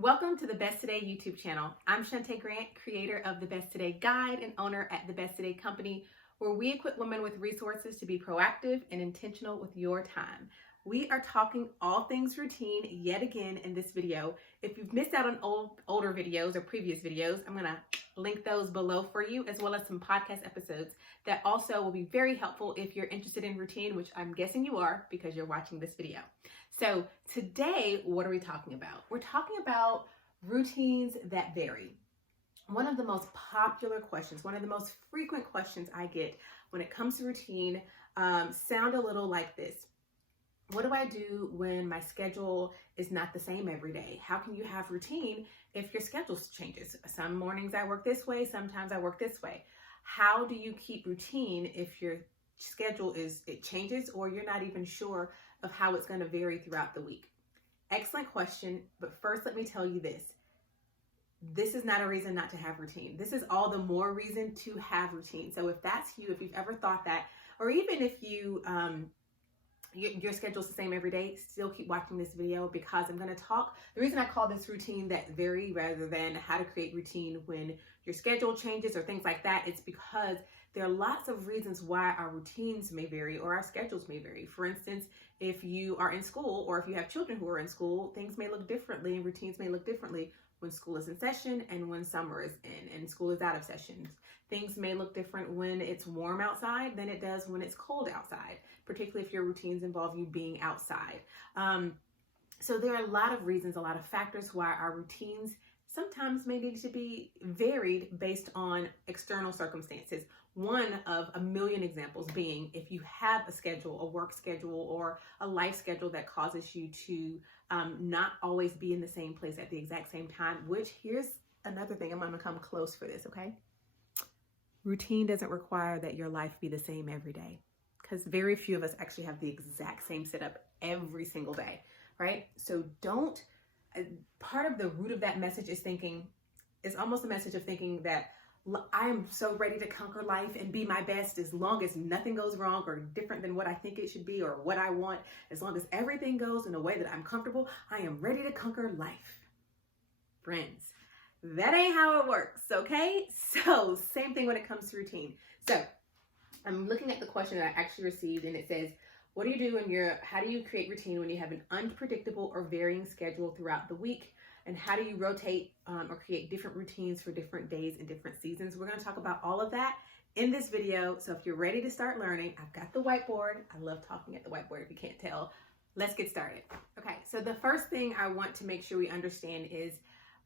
Welcome to the Best Today YouTube channel. I'm Shantae Grant, creator of the Best Today Guide and owner at the Best Today Company, where we equip women with resources to be proactive and intentional with your time. We are talking all things routine yet again in this video. If you've missed out on older videos or previous videos, I'm gonna link those below for you, as well as some podcast episodes that also will be very helpful if you're interested in routine, which I'm guessing you are because you're watching this video. So today, what are we talking about? We're talking about routines that vary. One of the most popular questions, one of the most frequent questions I get when it comes to routine sound a little like this. What do I do when my schedule is not the same every day? How can you have routine if your schedule changes? Some mornings I work this way, sometimes I work this way. How do you keep routine if your schedule changes or you're not even sure of how it's going to vary throughout the week? Excellent question, but first let me tell you this. This is not a reason not to have routine. This is all the more reason to have routine. So if that's you, if you've ever thought that, or even if you your schedule's the same every day, still keep watching this video because I'm going to talk. The reason I call this routine that vary rather than how to create routine when your schedule changes or things like that, it's because there are lots of reasons why our routines may vary or our schedules may vary. For instance, if you are in school or if you have children who are in school, things may look differently and routines may look differently when school is in session and when summer is in and school is out of session. Things may look different when it's warm outside than it does when it's cold outside, particularly if your routines involve you being outside. So there are a lot of reasons, a lot of factors why our routines sometimes may need to be varied based on external circumstances. One of a million examples being if you have a schedule, a work schedule, or a life schedule that causes you to not always be in the same place at the exact same time, which here's another thing, I'm gonna come close for this, okay? Routine doesn't require that your life be the same every day, because very few of us actually have the exact same setup every single day, right? So part of the root of that message is almost a message of thinking that I am so ready to conquer life and be my best as long as nothing goes wrong or different than what I think it should be or what I want. As long as everything goes in a way that I'm comfortable, I am ready to conquer life. Friends, that ain't how it works, okay? So same thing when it comes to routine. So I'm looking at the question that I actually received, and it says, what do you do how do you create routine when you have an unpredictable or varying schedule throughout the week? And how do you rotate or create different routines for different days and different seasons? We're going to talk about all of that in this video. So if you're ready to start learning, I've got the whiteboard. I love talking at the whiteboard if you can't tell. Let's get started. Okay, so the first thing I want to make sure we understand is,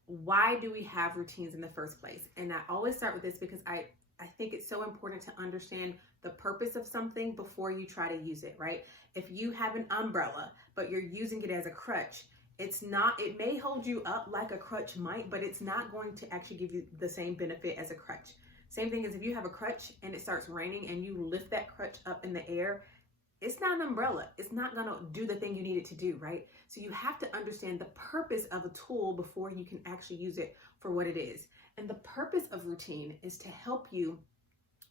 why do we have routines in the first place? And I always start with this because I think it's so important to understand the purpose of something before you try to use it, right? If you have an umbrella, but you're using it as a crutch, it may hold you up like a crutch might, but it's not going to actually give you the same benefit as a crutch. Same thing as if you have a crutch and it starts raining and you lift that crutch up in the air, it's not an umbrella. It's not gonna do the thing you need it to do, right? So you have to understand the purpose of a tool before you can actually use it for what it is. And the purpose of routine is to help you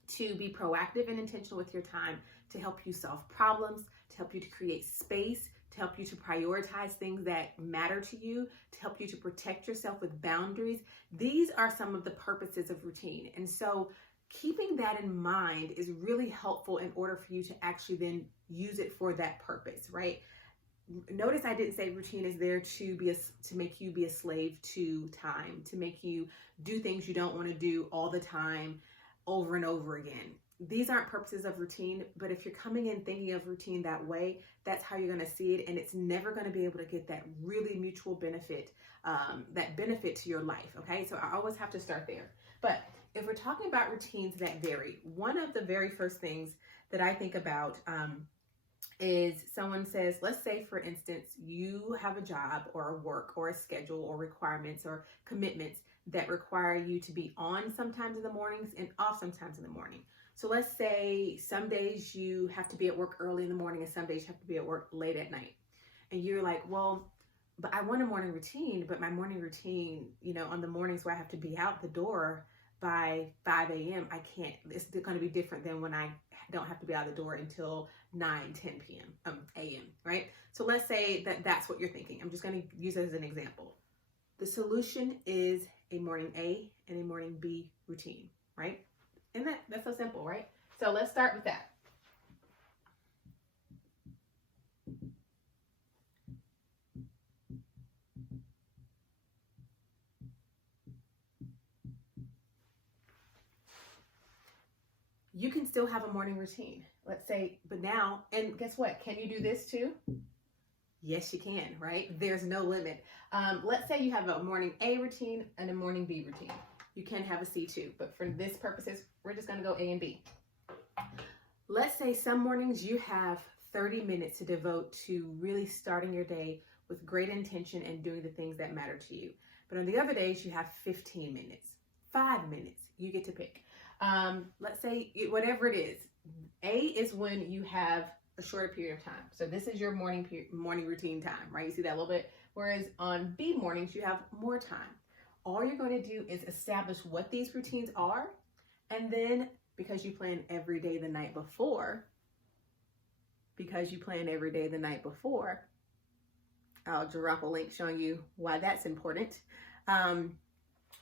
to be proactive and intentional with your time, to help you solve problems, to help you to create space, to help you to prioritize things that matter to you, to help you to protect yourself with boundaries. These are some of the purposes of routine. And so keeping that in mind is really helpful in order for you to actually then use it for that purpose, right? Notice I didn't say routine is there to make you be a slave to time, to make you do things you don't want to do all the time over and over again. These aren't purposes of routine, but if you're coming in thinking of routine that way, that's how you're going to see it, and it's never going to be able to get that really mutual benefit, that benefit to your life, okay? So I always have to start there. But if we're talking about routines that vary, one of the very first things that I think about is someone says, let's say, for instance, you have a job or a work or a schedule or requirements or commitments that require you to be on sometimes in the mornings and off sometimes in the morning. So let's say some days you have to be at work early in the morning and some days you have to be at work late at night. And you're like, well, but I want a morning routine, but my morning routine, on the mornings where I have to be out the door by 5 a.m., I can't, it's going to be different than when I don't have to be out the door until 9, 10 p.m., a.m., right? So let's say that that's what you're thinking. I'm just going to use it as an example. The solution is a morning A and a morning B routine, right? And that's so simple, right? So let's start with that. You can still have a morning routine. Let's say, but now, and guess what? Can you do this too? Yes, you can, right? There's no limit. Let's say you have a morning A routine and a morning B routine. You can have a C too, but for this purposes, we're just gonna go A and B. Let's say some mornings you have 30 minutes to devote to really starting your day with great intention and doing the things that matter to you. But on the other days, you have 15 minutes, 5 minutes, you get to pick. Let's say whatever it is. A is when you have a shorter period of time. So this is your morning routine time, right? You see that a little bit? Whereas on B mornings, you have more time. All you're going to do is establish what these routines are. And then because you plan every day the night before, I'll drop a link showing you why that's important.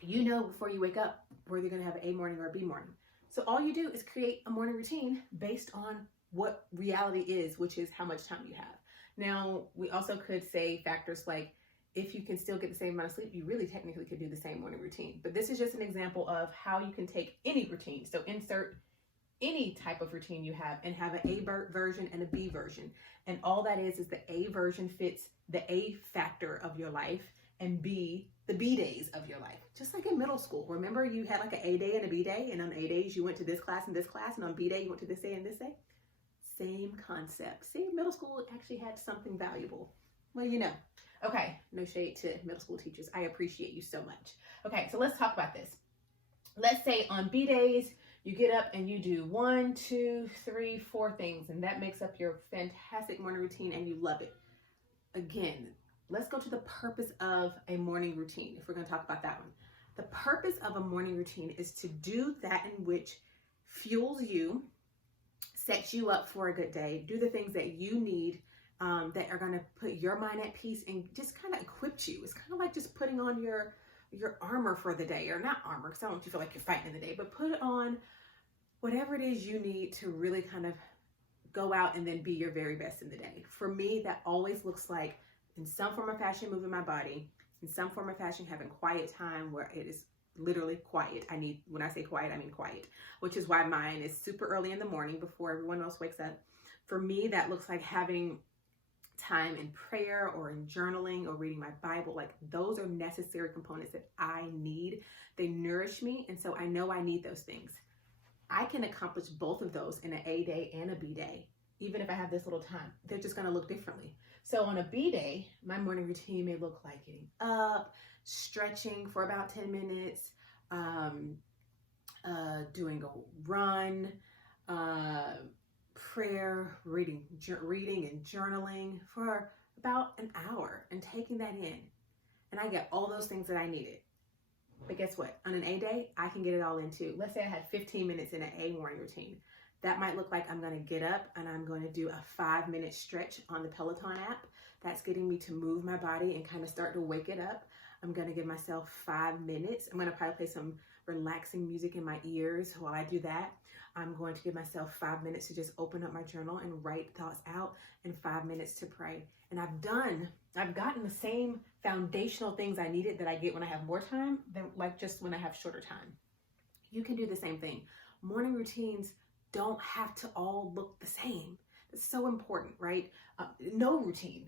You know before you wake up whether you're going to have an A morning or a B morning. So all you do is create a morning routine based on what reality is, which is how much time you have. Now, we also could say factors like if you can still get the same amount of sleep, you really technically could do the same morning routine. But this is just an example of how you can take any routine. So insert any type of routine you have and have an A version and a B version. And all that is the A version fits the A factor of your life and B, the B days of your life. Just like in middle school. Remember you had like an A day and a B day, and on A days you went to this class, and on B day you went to this day and this day? Same concept. See, middle school actually had something valuable. Well, you know. Okay, no shade to middle school teachers. I appreciate you so much. Okay, so let's talk about this. Let's say on B days, you get up and you do 1, 2, 3, 4 things, and that makes up your fantastic morning routine and you love it. Again, let's go to the purpose of a morning routine, if we're going to talk about that one. The purpose of a morning routine is to do that in which fuels you, sets you up for a good day, do the things that you need that are going to put your mind at peace and just kind of equip you. It's kind of like just putting on your armor for the day, or not armor, because I don't want you to feel like you're fighting in the day, but put on whatever it is you need to really kind of go out and then be your very best in the day. For me, that always looks like in some form or fashion moving my body, in some form or fashion having quiet time where it is literally quiet. When I say quiet, I mean quiet, which is why mine is super early in the morning before everyone else wakes up. For me, that looks like having time in prayer or in journaling or reading my Bible. Like those are necessary components that I need. They nourish me. And so I know I need those things. I can accomplish both of those in an A day and a B day, even if I have this little time. They're just going to look differently. So on a B day, my morning routine may look like getting up, stretching for about 10 minutes, doing a run, prayer, reading and journaling for about an hour and taking that in. And I get all those things that I needed. But guess what? On an A day, I can get it all into. Let's say I had 15 minutes in an A morning routine. That might look like I'm going to get up and I'm going to do a 5-minute stretch on the Peloton app. That's getting me to move my body and kind of start to wake it up. I'm going to give myself 5 minutes. I'm going to probably play some relaxing music in my ears while I do that. I'm going to give myself 5 minutes to just open up my journal and write thoughts out, and 5 minutes to pray. And I've gotten the same foundational things I needed that I get when I have more time than like just when I have shorter time. You can do the same thing. Morning routines don't have to all look the same. It's so important, right? No routine.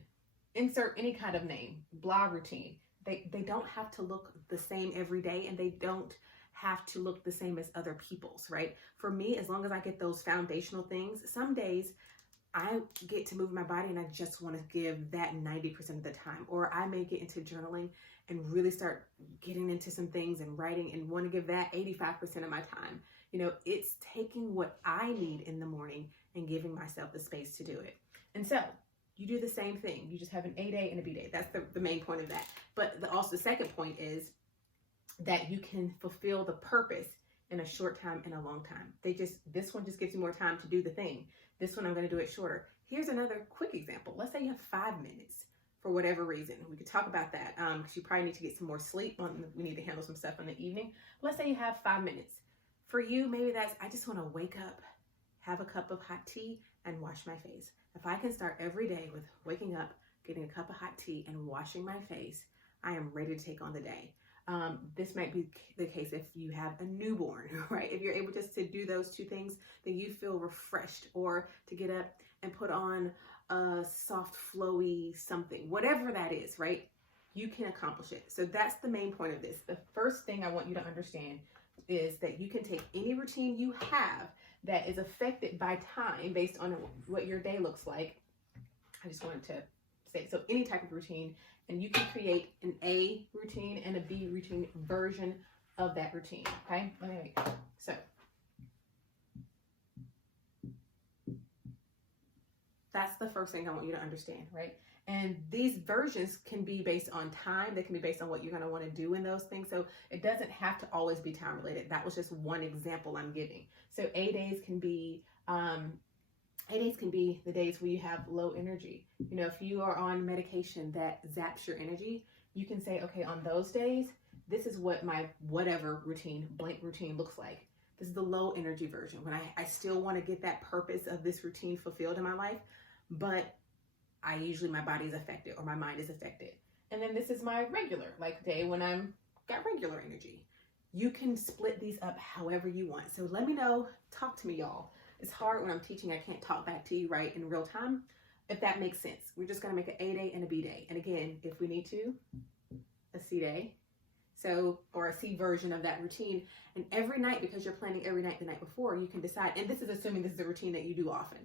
Insert any kind of name. Blah routine. They don't have to look the same every day, and they don't have to look the same as other people's, right? For me, as long as I get those foundational things, some days I get to move my body and I just want to give that 90% of the time. Or I may get into journaling and really start getting into some things and writing and want to give that 85% of my time. You know, it's taking what I need in the morning and giving myself the space to do it. And so you do the same thing. You just have an A day and a B day. That's the main point of that. But also the second point is that you can fulfill the purpose in a short time and a long time. This one just gives you more time to do the thing. This one I'm going to do it shorter. Here's another quick example. Let's say you have 5 minutes. for whatever reason. We could talk about that because you probably need to get some more sleep. We need to handle some stuff in the evening. Let's say you have 5 minutes. For you, maybe that's, I just want to wake up, have a cup of hot tea, and wash my face. If I can start every day with waking up, getting a cup of hot tea, and washing my face, I am ready to take on the day. This might be the case if you have a newborn, right? If you're able just to do those two things, then you feel refreshed, or to get up and put on a soft, flowy something, whatever that is, right? You can accomplish it. So that's the main point of this. The first thing I want you to understand is that you can take any routine you have that is affected by time based on what your day looks like. I just wanted to say, so any type of routine, and you can create an A routine and a B routine version of that routine, okay? So that's the first thing I want you to understand, right? And these versions can be based on time. They can be based on what you're going to want to do in those things. So it doesn't have to always be time related. That was just one example I'm giving. So A days can be the days where you have low energy. You know, if you are on medication that zaps your energy, you can say, okay, on those days, this is what my whatever routine, blank routine looks like. This is the low energy version, when I still want to get that purpose of this routine fulfilled in my life, but my body is affected or my mind is affected. And then this is my regular, like, day when I'm got regular energy. You can split these up however you want. So let me know, talk to me, y'all. It's hard when I'm teaching, I can't talk back to you right in real time. If that makes sense, we're just gonna make an A day and a B day. And again, if we need to, a C day. So, or a C version of that routine. And every night, because you're planning every night the night before, you can decide, and this is assuming this is a routine that you do often.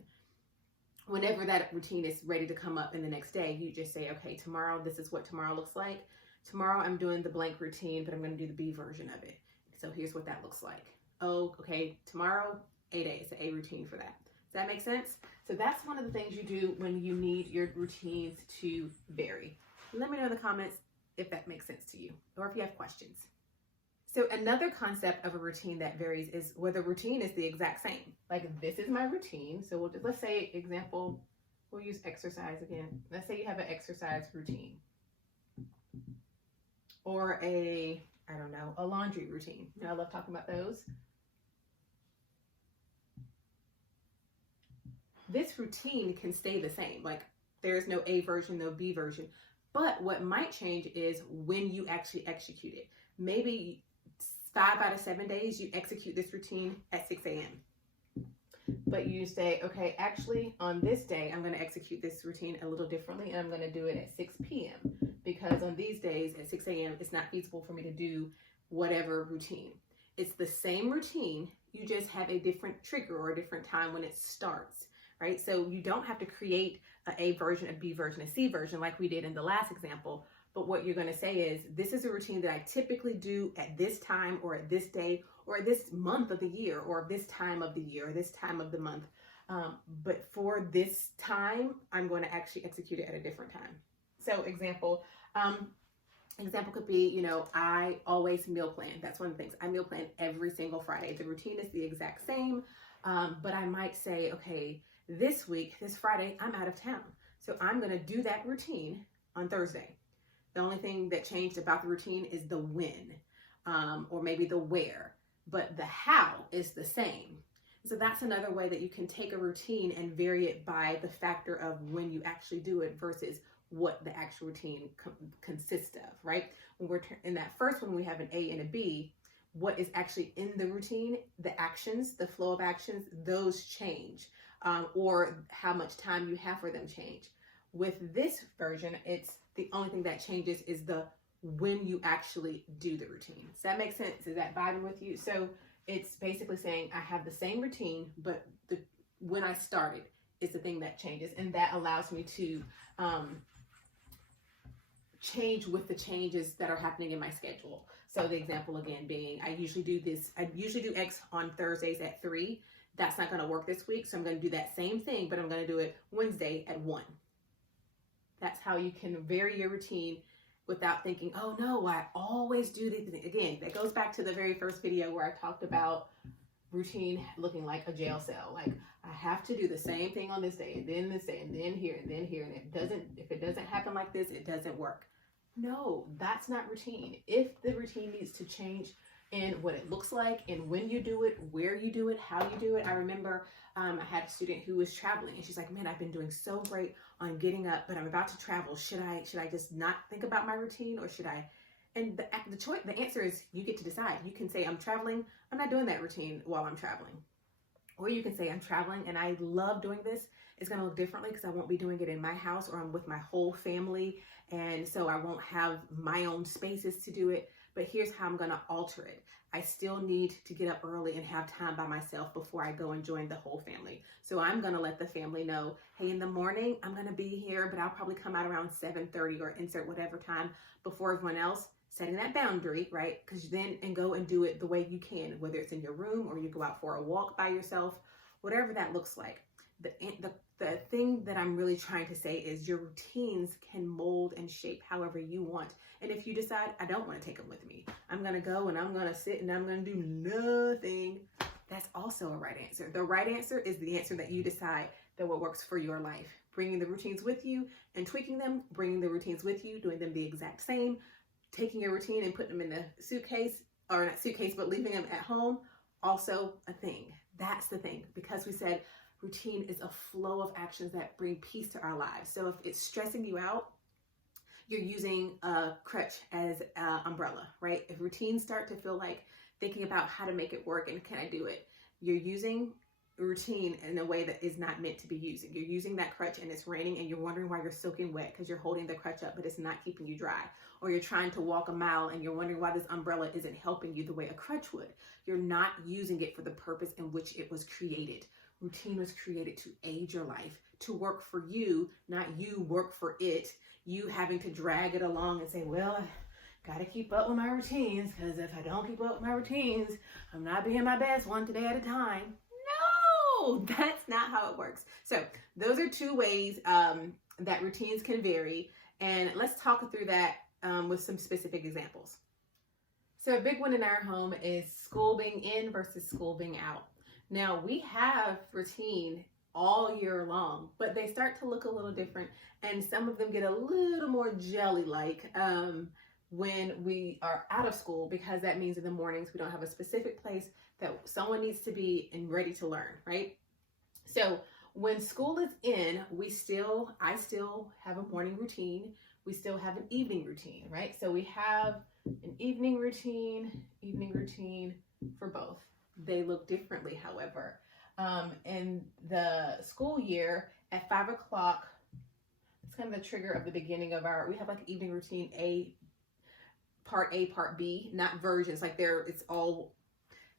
Whenever that routine is ready to come up in the next day, you just say, okay, tomorrow, this is what tomorrow looks like. Tomorrow I'm doing the blank routine, but I'm going to do the B version of it. So here's what that looks like. Oh, okay, tomorrow, A day, it's an A routine for that. Does that make sense? So that's one of the things you do when you need your routines to vary. Let me know in the comments if that makes sense to you, or if you have questions. So another concept of a routine that varies is where the routine is the exact same. Like, this is my routine. So let's say, example, we'll use exercise again. Let's say you have an exercise routine, or a laundry routine. You know, I love talking about those. This routine can stay the same. Like, there's no A version, no B version. But what might change is when you actually execute it. Maybe 5 out of 7 days, you execute this routine at 6 a.m. But you say, okay, actually on this day, I'm going to execute this routine a little differently, and I'm going to do it at 6 p.m. because on these days at 6 a.m., it's not feasible for me to do whatever routine. It's the same routine, you just have a different trigger or a different time when it starts, right? So you don't have to create an A version, a B version, a C version like we did in the last example. But what you're going to say is, this is a routine that I typically do at this time, or at this day, or at this month of the year, or this time of the year, or this time of the month. But for this time, I'm going to actually execute it at a different time. So example could be, you know, I always meal plan. That's one of the things. I meal plan every single Friday. The routine is the exact same, but I might say, okay, this week, this Friday, I'm out of town. So I'm going to do that routine on Thursday. The only thing that changed about the routine is the when, or maybe the where, but the how is the same. So that's another way that you can take a routine and vary it by the factor of when you actually do it versus what the actual routine consists of, right? When we're in that first one, we have an A and a B. What is actually in the routine, the actions, the flow of actions, those change, or how much time you have for them change. With this version, it's the only thing that changes is the when you actually do the routine. Does that make sense? Is that vibing with you? So it's basically saying I have the same routine, but when I started is the thing that changes, and that allows me to change with the changes that are happening in my schedule. So the example again being, I usually do X on Thursdays at 3. That's not going to work this week, so I'm going to do that same thing, but I'm going to do it Wednesday at 1. That's how you can vary your routine without thinking, oh no, I always do these things. Again, that goes back to the very first video where I talked about routine looking like a jail cell. Like, I have to do the same thing on this day, and then this day, and then here, and then here. And if it doesn't happen like this, it doesn't work. No, that's not routine. If the routine needs to change in what it looks like, and when you do it, where you do it, how you do it. I remember I had a student who was traveling, and she's like, man, I've been doing so great on getting up, but I'm about to travel. Should I just not think about my routine, or should I? And the answer is, you get to decide. You can say, I'm traveling, I'm not doing that routine while I'm traveling. Or you can say, I'm traveling and I love doing this. It's going to look differently because I won't be doing it in my house, or I'm with my whole family, and so I won't have my own spaces to do it. But here's how I'm going to alter it. I still need to get up early and have time by myself before I go and join the whole family. So I'm going to let the family know, hey, in the morning, I'm going to be here, but I'll probably come out around 7:30 or insert whatever time before everyone else, setting that boundary, right? Because then, and go and do it the way you can, whether it's in your room or you go out for a walk by yourself, whatever that looks like. The thing that I'm really trying to say is your routines can mold and shape however you want. And if you decide, I don't want to take them with me, I'm going to go and I'm going to sit and I'm going to do nothing, that's also a right answer. The right answer is the answer that you decide that what works for your life. Bringing the routines with you and tweaking them, bringing the routines with you, doing them the exact same, taking a routine and putting them in a suitcase, or not suitcase, but leaving them at home, also a thing. That's the thing, because we said routine is a flow of actions that bring peace to our lives. So if it's stressing you out, you're using a crutch as an umbrella, right? If routines start to feel like thinking about how to make it work and can I do it, you're using routine in a way that is not meant to be using. You're using that crutch and it's raining and you're wondering why you're soaking wet because you're holding the crutch up, but it's not keeping you dry. Or you're trying to walk a mile and you're wondering why this umbrella isn't helping you the way a crutch would. You're not using it for the purpose in which it was created. Routine was created to aid your life, to work for you, not you work for it. You having to drag it along and say, well, I got to keep up with my routines, because if I don't keep up with my routines, I'm not being my best one today at a time. No, that's not how it works. So those are two ways that routines can vary. And let's talk through that with some specific examples. So a big one in our home is school being in versus school being out. Now, we have routine all year long, but they start to look a little different, and some of them get a little more jelly-like when we are out of school, because that means in the mornings we don't have a specific place that someone needs to be and ready to learn, right? So when school is in, I still have a morning routine. We still have an evening routine, right? So we have an evening routine for both. They look differently, however. In the school year at 5 o'clock, it's kind of the trigger of the beginning of we have like evening routine part A, part B, not versions. Like it's all,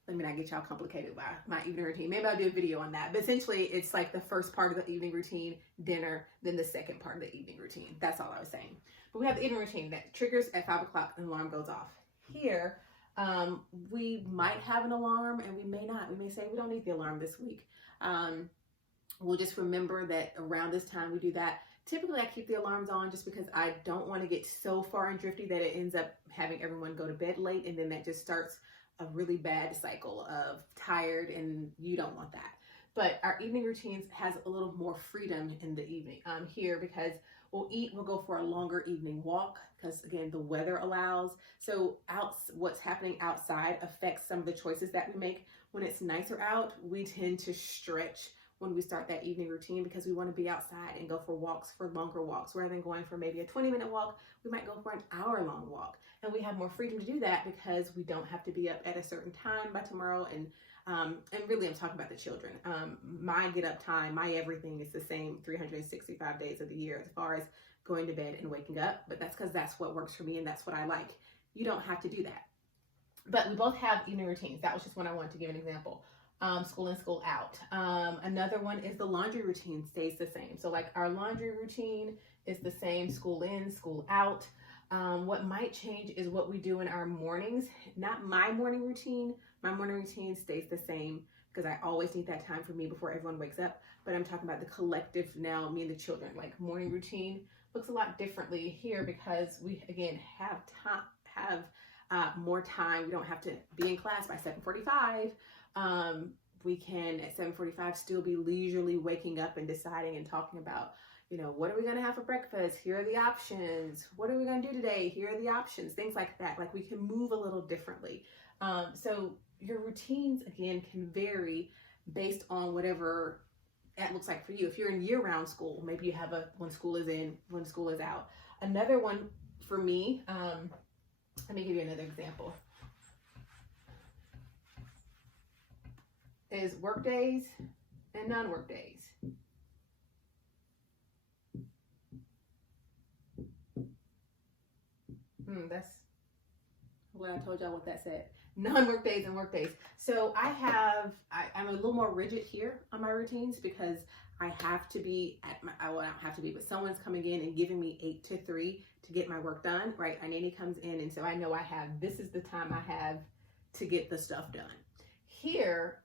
let me not get y'all complicated by my evening routine. Maybe I'll do a video on that. But essentially, it's like the first part of the evening routine, dinner, then the second part of the evening routine. That's all I was saying. But we have the evening routine that triggers at 5 o'clock and the alarm goes off. Here, we might have an alarm and we may not. We may say we don't need the alarm this week. We'll just remember that around this time we do that. Typically I keep the alarms on just because I don't want to get so far and drifty that it ends up having everyone go to bed late, and then that just starts a really bad cycle of tired, and you don't want that. But our evening routines has a little more freedom in the evening here, because we'll go for a longer evening walk, because again, the weather allows. So what's happening outside affects some of the choices that we make. When it's nicer out, we tend to stretch when we start that evening routine, because we want to be outside and go for longer walks. Rather than going for maybe a 20-minute walk, we might go for an hour-long walk. And we have more freedom to do that because we don't have to be up at a certain time by tomorrow. And really, I'm talking about the children. My get up time, my everything is the same 365 days of the year as far as going to bed and waking up. But that's because that's what works for me and that's what I like. You don't have to do that. But we both have evening routines. That was just one I wanted to give an example. School in, school out. Another one is the laundry routine stays the same. So like our laundry routine is the same, school in, school out. What might change is what we do in our mornings. Not my morning routine. My morning routine stays the same because I always need that time for me before everyone wakes up. But I'm talking about the collective now, me and the children. Like morning routine looks a lot differently here because we, again, have more time. We don't have to be in class by 7:45. We can at 7:45 still be leisurely waking up and deciding and talking about, what are we going to have for breakfast? Here are the options. What are we going to do today? Here are the options. Things like that. Like we can move a little differently. So your routines, again, can vary based on whatever that looks like for you. If you're in year-round school, maybe you have when school is in, when school is out. Another one for me, let me give you another example, is work days and non-work days. I'm glad I told y'all what that said. Non-work days and work days. So I'm a little more rigid here on my routines because I have to be I don't have to be, but someone's coming in and giving me 8 to 3 to get my work done, right? A nanny comes in, and so I know this is the time I have to get the stuff done. Here,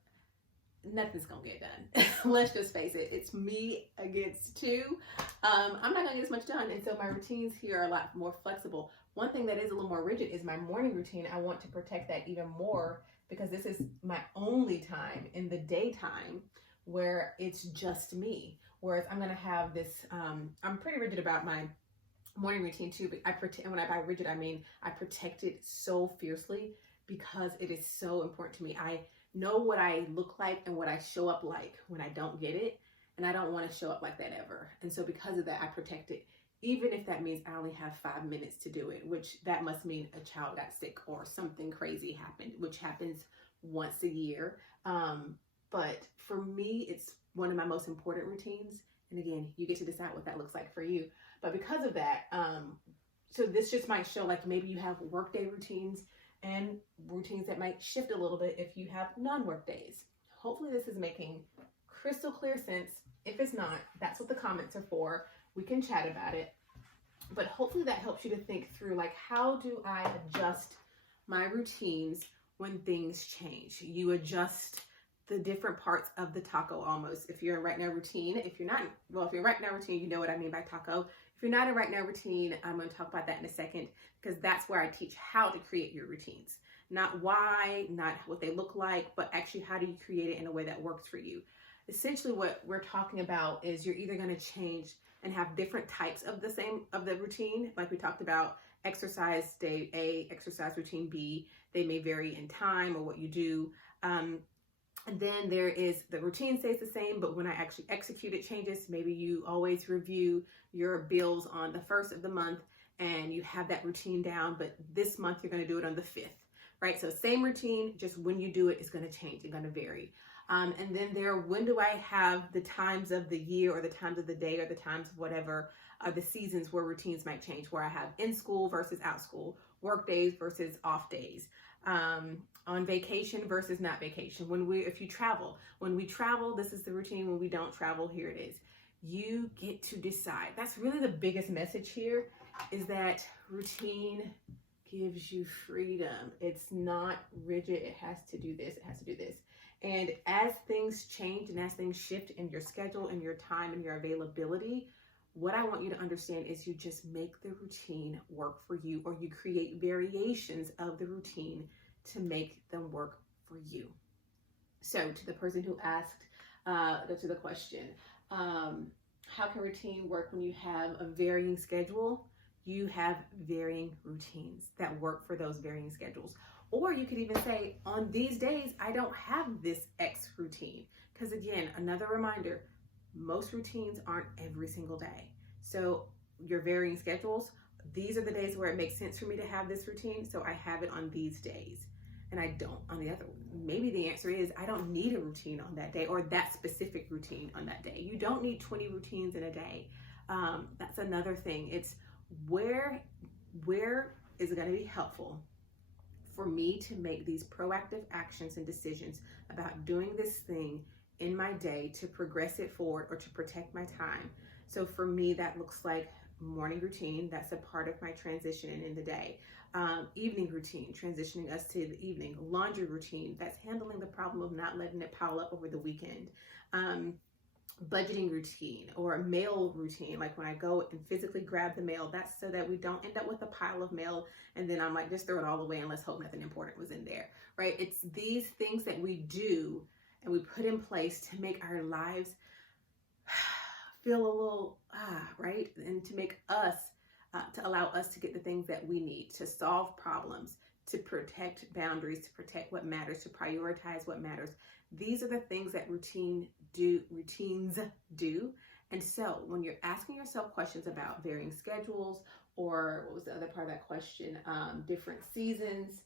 nothing's gonna get done. Let's just face it. It's me against 2. I'm not gonna get as much done. And so my routines here are a lot more flexible. One thing that is a little more rigid is my morning routine. I want to protect that even more because this is my only time in the daytime where it's just me. Whereas I'm gonna have this, I'm pretty rigid about my morning routine too, but and when I by rigid, I mean I protect it so fiercely because it is so important to me. I know what I look like and what I show up like when I don't get it, and I don't want to show up like that ever. And so because of that, I protect it, even if that means I only have 5 minutes to do it, which that must mean a child got sick or something crazy happened, which happens once a year. But for me, it's one of my most important routines. And again, you get to decide what that looks like for you. But because of that, so this just might show like maybe you have workday routines and routines that might shift a little bit if you have non-work days. Hopefully this is making crystal clear sense. If it's not, that's what the comments are for. We can chat about it. But hopefully that helps you to think through, like, how do I adjust my routines when things change? You adjust the different parts of the taco almost. If you're in right now routine, if you're right now routine, you know what I mean by taco. If you're not in right now routine, I'm going to talk about that in a second, because that's where I teach how to create your routines. Not why, not what they look like, but actually how do you create it in a way that works for you. Essentially what we're talking about is you're either going to change and have different types of the routine, like we talked about exercise day A, exercise routine B. They may vary in time or what you do. And then there is the routine stays the same, but when I actually execute it changes. Maybe you always review your bills on the 1st of the month and you have that routine down, but this month you're going to do it on the 5th, right? So same routine, just when you do it, it's going to change, it's going to vary. And then when do I have the times of the year or the times of the day or the times of whatever, the seasons where routines might change, where I have in school versus out school, work days versus off days, on vacation versus not vacation. If you travel, when we travel, this is the routine. When we don't travel, here it is. You get to decide. That's really the biggest message here, is that routine gives you freedom. It's not rigid. It has to do this. It has to do this. And as things change and as things shift in your schedule and your time and your availability, what I want you to understand is you just make the routine work for you, or you create variations of the routine to make them work for you. So to the person who asked, to the question, how can routine work when you have a varying schedule? You have varying routines that work for those varying schedules. Or you could even say, on these days, I don't have this X routine. Because again, another reminder, most routines aren't every single day. So your varying schedules, these are the days where it makes sense for me to have this routine. So I have it on these days. And I don't on the other. Maybe the answer is I don't need a routine on that day, or that specific routine on that day. You don't need 20 routines in a day. That's another thing. It's where is it going to be helpful for me to make these proactive actions and decisions about doing this thing in my day to progress it forward or to protect my time. So for me, that looks like morning routine. That's a part of my transition in the day. Evening routine, transitioning us to the evening. Laundry routine, that's handling the problem of not letting it pile up over the weekend. budgeting routine or a mail routine. Like when I go and physically grab the mail, that's so that we don't end up with a pile of mail and then I'm like, just throw it all away and let's hope nothing important was in there, right? It's these things that we do and we put in place to make our lives feel a little, right? And to make us, to allow us to get the things that we need, to solve problems, to protect boundaries, to protect what matters, to prioritize what matters. These are the things that routines do. And so when you're asking yourself questions about varying schedules, or what was the other part of that question? Different seasons,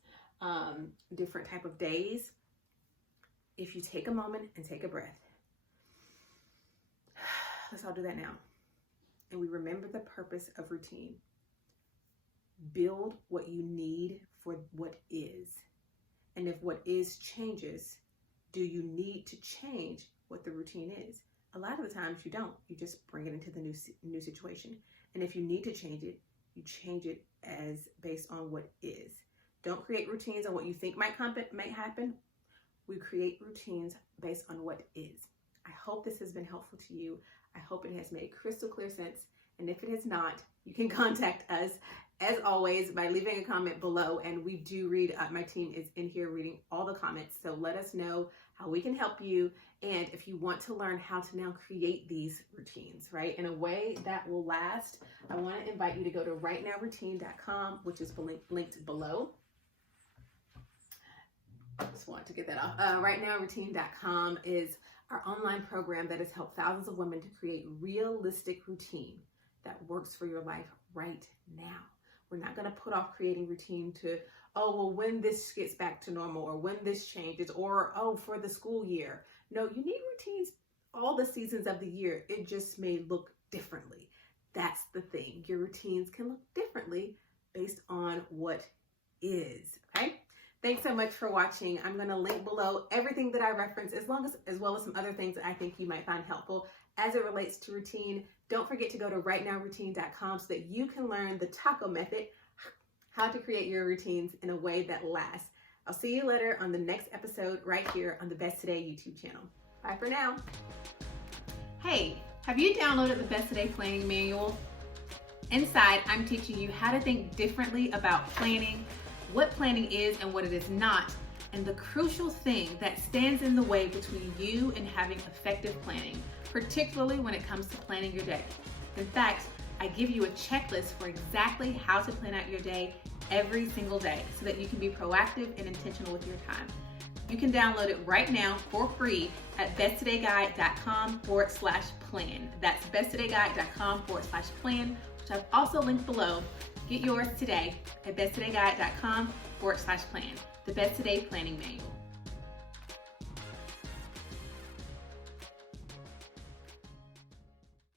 different type of days. If you take a moment and take a breath, let's all do that now. And we remember the purpose of routine. Build what you need for what is. And if what is changes, do you need to change what the routine is? A lot of the times you don't. You just bring it into the new situation. And if you need to change it, you change it as based on what is. Don't create routines on what you think might happen. We create routines based on what is. I hope this has been helpful to you. I hope it has made crystal clear sense. And if it has not, you can contact us as always by leaving a comment below. And we do read, my team is in here reading all the comments. So let us know how we can help you. And if you want to learn how to now create these routines, right, in a way that will last, I want to invite you to go to rightnowroutine.com, which is linked below. Just want to get that off. Rightnowroutine.com is our online program that has helped thousands of women to create realistic routine that works for your life right now. We're not going to put off creating routine to, oh, well, when this gets back to normal or when this changes or, oh, for the school year. No, you need routines all the seasons of the year. It just may look differently. That's the thing. Your routines can look differently based on what is, okay? Thanks so much for watching. I'm going to link below everything that I reference as well as some other things that I think you might find helpful as it relates to routine. Don't forget to go to rightnowroutine.com so that you can learn the taco method, how to create your routines in a way that lasts. I'll see you later on the next episode right here on the Best Today YouTube channel. Bye for now. Hey, have you downloaded the Best Today Planning Manual? Inside, I'm teaching you how to think differently about planning, what planning is and what it is not, and the crucial thing that stands in the way between you and having effective planning, particularly when it comes to planning your day. In fact, I give you a checklist for exactly how to plan out your day every single day so that you can be proactive and intentional with your time. You can download it right now for free at besttodayguide.com/plan. That's besttodayguide.com/plan, which I've also linked below. Get yours today at besttodayguide.com/plan, the Best Today Planning Manual.